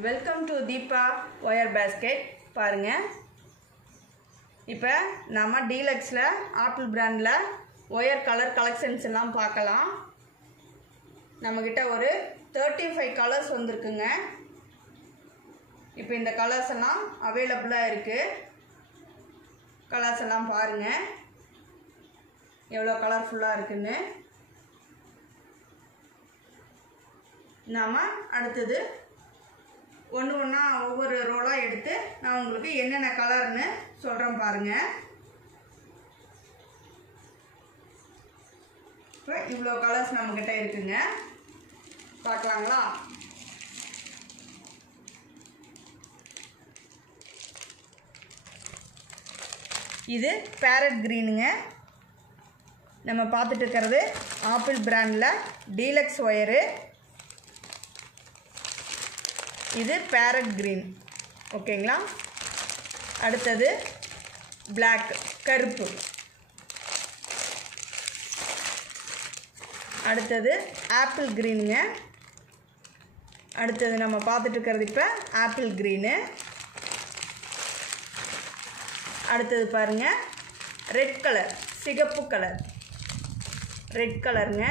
Welcome to Deepa wire basket. பாருங்கள், இப்போ நம்ம டீலக்ஸில் ஆப்பிள் பிராண்டில் ஒயர் கலர் கலெக்ஷன்ஸ் எல்லாம் பார்க்கலாம். நம்மக்கிட்ட ஒரு 35 கலர்ஸ் வந்திருக்குங்க. இப்போ இந்த கலர்ஸ் எல்லாம் அவைலபிளாக இருக்குது. கலர்ஸ் எல்லாம் பாருங்கள் எவ்வளோ கலர்ஃபுல்லாக இருக்குன்னு. நாம் அடுத்தது ஒன்று ஒன்றா ஒவ்வொரு ரோலாக எடுத்து நான் உங்களுக்கு என்னென்ன கலர்னு சொல்கிறேன் பாருங்கள். இப்போ இவ்வளோ கலர்ஸ் நம்மக்கிட்ட இருக்குங்க. பார்க்கலாங்களா? இது பேரட் க்ரீனுங்க. நம்ம பார்த்துட்டு இருக்கிறது ஆப்பிள் பிராண்டில் டீலக்ஸ் ஒயரு. இது பேரட் க்ரீன். ஓகேங்களா? அடுத்தது பிளாக், கருப்பு. அடுத்தது ஆப்பிள் க்ரீனுங்க. அடுத்தது நம்ம பார்த்துட்டு இருக்கிறது இப்போ ஆப்பிள் க்ரீனு. அடுத்தது பாருங்கள், ரெட் கலர், சிகப்பு கலர், ரெட் கலருங்க.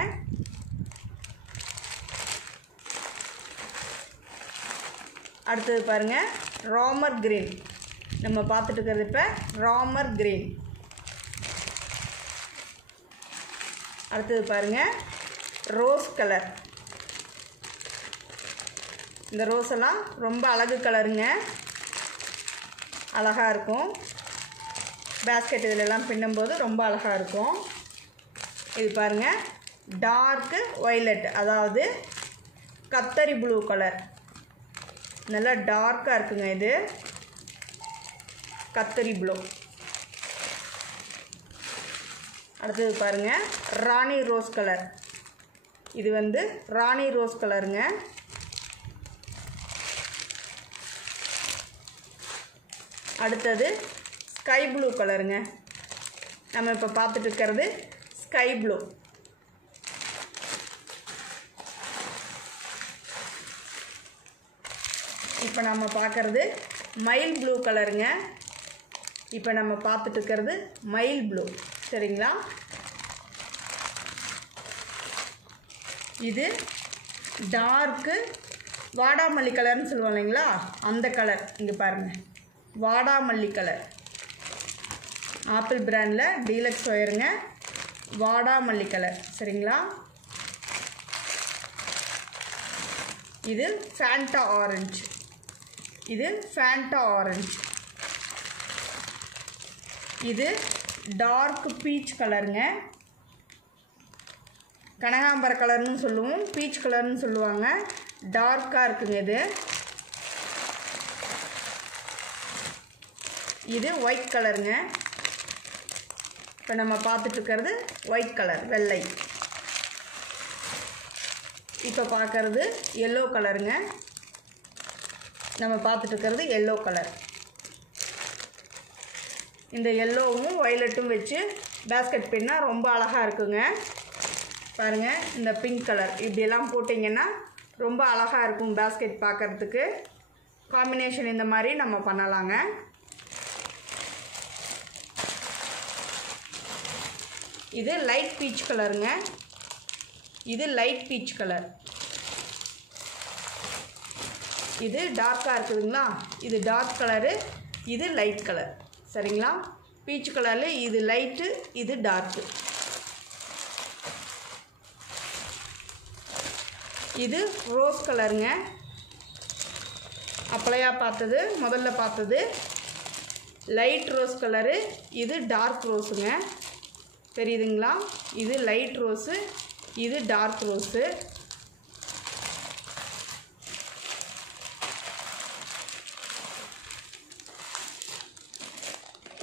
அடுத்தது பாருங்கள், ராமர் க்ரீன். நம்ம பார்த்துட்டு இருக்கிறது இப்போ ராமர் க்ரீன். அடுத்தது பாருங்கள், ரோஸ் கலர். இந்த ரோஸ் எல்லாம் ரொம்ப அழகு கலருங்க, அழகாக இருக்கும். பேஸ்கெட் இதிலெல்லாம் பின்னும்போது ரொம்ப அழகாக இருக்கும். இது பாருங்கள், டார்க்கு வயலட், அதாவது கத்தரி ப்ளூ கலர். நல்லா டார்க்காக இருக்குங்க. இது கத்தரி ப்ளூ. அடுத்தது பாருங்கள், ராணி ரோஸ் கலர். இது வந்து ராணி ரோஸ் கலருங்க. அடுத்தது ஸ்கை ப்ளூ கலருங்க. நம்ம இப்போ பார்த்துட்டு இருக்கிறது ஸ்கை ப்ளூ. இப்போ நம்ம பார்க்குறது மயில் ப்ளூ கலருங்க. இப்போ நம்ம பார்த்துட்டு இருக்கிறது மயில் ப்ளூ. சரிங்களா? இது டார்க்கு வாடாமல்லி கலர்னு சொல்லுவோம் இல்லைங்களா, அந்த கலர். இங்கே பாருங்கள், வாடாமல்லி கலர். ஆப்பிள் பிராண்டில் டீலக்ஸ் ஒயருங்க, வாடாமல்லி கலர். சரிங்களா? இது ஃபேண்டா ஆரஞ்சு. இது ஃபேண்டா ஆரஞ்சு. இது டார்க் பீச் கலருங்க. கனகாம்பர கலர்னு சொல்லுவோம், பீச் கலர்னு சொல்லுவாங்க. டார்க்காக இருக்குங்க இது. இது ஒயிட் கலருங்க. இப்போ நம்ம பார்த்துட்டு இருக்கிறது ஒயிட் கலர், வெள்ளை. இப்போ பார்க்குறது எல்லோ கலருங்க. நம்ம பார்த்துட்டு இருக்கிறது எல்லோ கலர். இந்த எல்லோவும் வயலட்டும் வச்சு பேஸ்கெட் பின்னால் ரொம்ப அழகாக இருக்குங்க. பாருங்கள், இந்த பிங்க் கலர் இப்படியெல்லாம் போட்டிங்கன்னா ரொம்ப அழகாக இருக்கும் பேஸ்கெட் பார்க்குறதுக்கு. காம்பினேஷன் இந்த மாதிரி நம்ம பண்ணலாங்க. இது லைட் பீச் கலருங்க. இது லைட் பீச் கலர். இது டார்க்காக இருக்குதுங்களா, இது டார்க் கலரு, இது லைட் கலர். சரிங்களா? பீச் கலரில் இது லைட்டு, இது டார்க்கு. இது ரோஸ் கலருங்க. அப்பளையாக பார்த்தது, முதல்ல பார்த்தது லைட் ரோஸ் கலரு, இது டார்க் ரோஸுங்க. தெரியுதுங்களா? இது லைட் ரோஸு, இது டார்க் ரோஸு.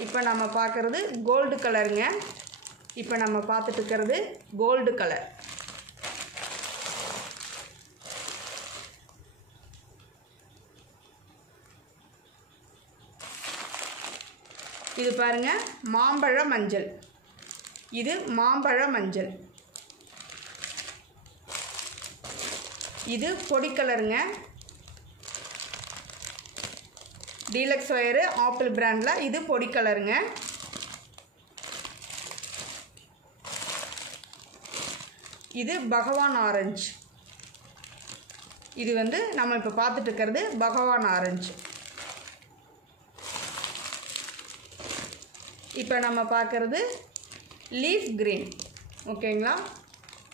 இப்போ நம்ம பார்க்குறது கோல்டு கலருங்க. இப்போ நம்ம பார்த்துட்டு இருக்கிறது கோல்டு கலர். இது பாருங்கள், மாம்பழ மஞ்சள். இது மாம்பழ மஞ்சள். இது பொடி கலருங்க. டீலக்ஸ் ஒயரு ஆப்பிள் பிராண்டில். இது பொடி கலருங்க. இது பகவான் ஆரஞ்சு. இது வந்து நம்ம இப்போ பார்த்துட்டு இருக்கிறது பகவான் ஆரஞ்சு. இப்போ நம்ம பார்க்குறது லீஃப் க்ரீன். ஓகேங்களா?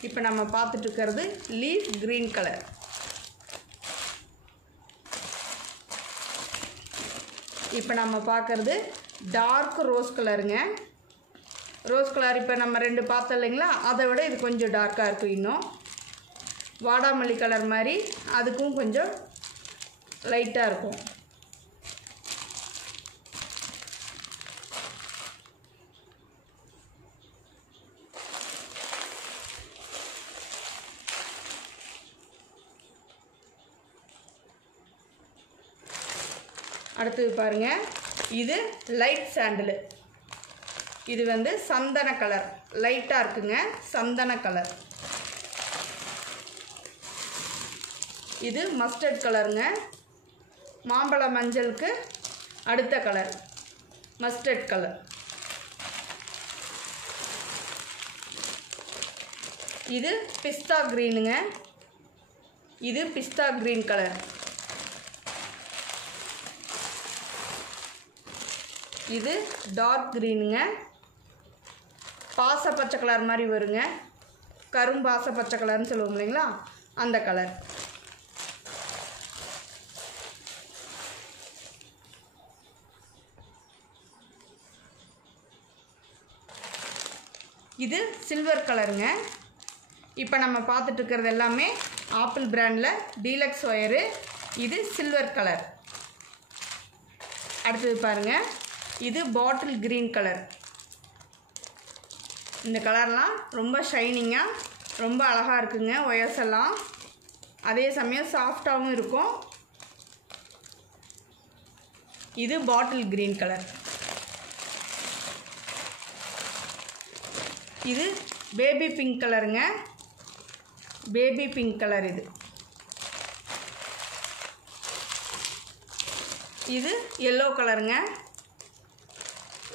இப்போ நம்ம பார்த்துட்டு இருக்கிறது லீஃப் க்ரீன் கலர். இப்போ நம்ம பார்க்குறது டார்க் ரோஸ் கலருங்க. ரோஸ் கலர் இப்போ நம்ம 2 பார்த்தோம் இல்லைங்களா, அதை விட இது கொஞ்சம் டார்க்காக இருக்கும். இன்னும் வாடாமல்லி கலர் மாதிரி அதுக்கும் கொஞ்சம் லைட்டாக இருக்கும். அடுத்தது பாருங்கள், இது லைட் சாண்டில். இது வந்து சந்தன கலர், லைட்டாக இருக்குங்க, சந்தன கலர். இது மஸ்டர்ட் கலருங்க. மாம்பழ மஞ்சளுக்கு அடுத்த கலர் மஸ்டர்ட் கலர். இது பிஸ்தா க்ரீனுங்க. இது பிஸ்தா க்ரீன் கலர். இது டார்க் க்ரீனுங்க. பாச பச்சை கலர் மாதிரி வருங்க, கரும்பாச பச்சை கலர்னு சொல்லுவோம் இல்லைங்களா, அந்த கலர். இது சில்வர் கலருங்க. இப்போ நம்ம பார்த்துட்டு இருக்கிறது எல்லாமே ஆப்பிள் பிராண்டில் டீலக்ஸ் ஒயரு. இது சில்வர் கலர். அடுத்தது பாருங்கள், இது பாட்டில் க்ரீன் கலர். இந்த கலர்லாம் ரொம்ப ஷைனிங்காக ரொம்ப அழகாக இருக்குங்க. ஒயர்ஸ் எல்லாம் அதே சமயம் சாஃப்டாகவும் இருக்கும். இது பாட்டில் க்ரீன் கலர். இது பேபி பிங்க் கலருங்க. Baby pink colour. இது எல்லோ கலருங்க.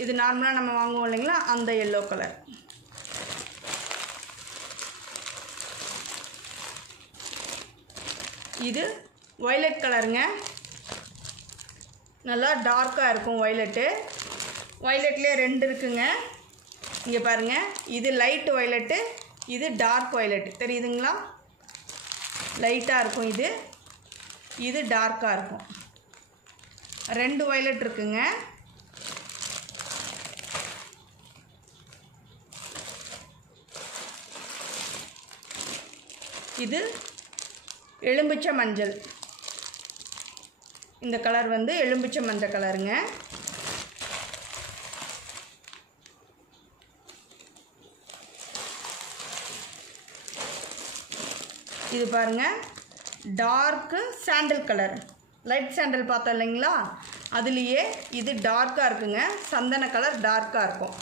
இது நார்மலாக நம்ம வாங்குவோம் இல்லைங்களா, அந்த எல்லோ கலர். இது வயலட் கலருங்க. நல்லா டார்க்காக இருக்கும் வயலட்டு. வயலட்லேயே 2 இருக்குங்க. இங்கே பாருங்கள், இது லைட் வயலட்டு, இது டார்க் வயலட்டு. தெரியுதுங்களா? லைட்டாக இருக்கும் இது, இது டார்க்காக இருக்கும். 2 வயலட் இருக்குங்க. இது எலும்பிச்சை மஞ்சள். இந்த கலர் வந்து எலும்பிச்சை மஞ்சள் கலருங்க. இது பாருங்கள், dark sandal colour. Light sandal பார்த்தோம் இல்லைங்களா, அதுலேயே இது டார்க்காக இருக்குங்க. சந்தன கலர் டார்க்காக இருக்கும்.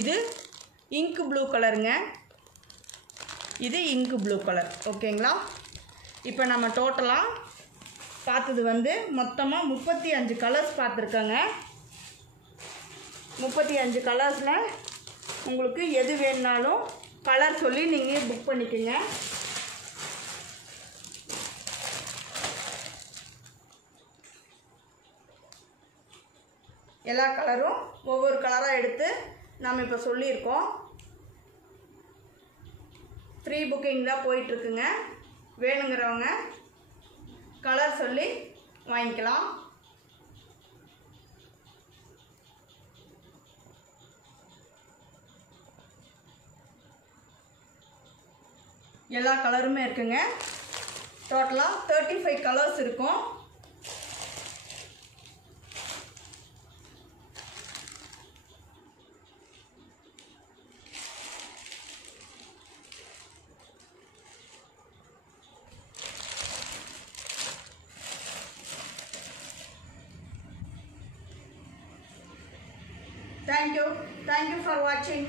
இது இங்க் ப்ளூ கலருங்க. இது இங்க் ப்ளூ கலர். ஓகேங்களா? இப்போ நம்ம டோட்டலாக பார்த்தது வந்து மொத்தமாக 35 கலர்ஸ் பார்த்துருக்கோங்க. 35 கலர்ஸில் உங்களுக்கு எது வேணுனாலும் கலர் சொல்லி நீங்கள் புக் பண்ணிக்கோங்க. எல்லா கலரும் ஒவ்வொரு கலராக எடுத்து நாம் இப்போ சொல்லியிருக்கோம். ஃப்ரீ புக்கிங் தான் போயிட்டுருக்குங்க. வேணுங்கிறவங்க கலர் சொல்லி வாங்கிக்கலாம். எல்லா கலருமே இருக்குங்க. டோட்டலாக 35 கலர்ஸ் இருக்கும். Thank you for watching.